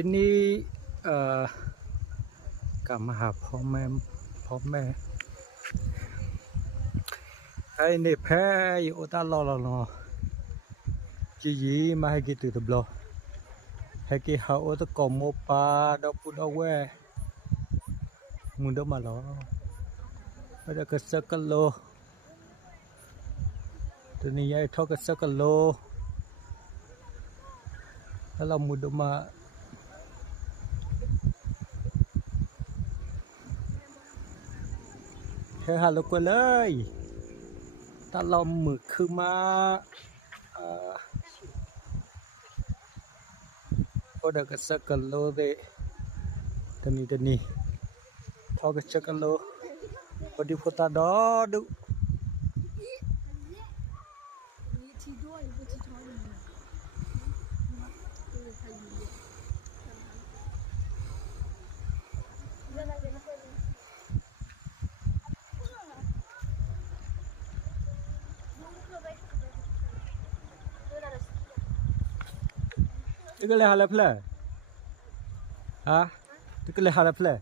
ทีนี้กลับมาหาพ่อแม่ไอ้นี่แพ้อยู่ตลอดเนาะจีมาให้กินตื่นบลอให้กินหาโอตะกอมโมปาดอกปุดเอาแวมุนดมาล้อada ke sekelo dunia itu ke sekelo dalam mudah ma he halo ko lei ta lomมึกคือมาada ke sekelo de tani tho ke sekelo Padi foto do Itu le hala pla. Ha? Itu le hala pla.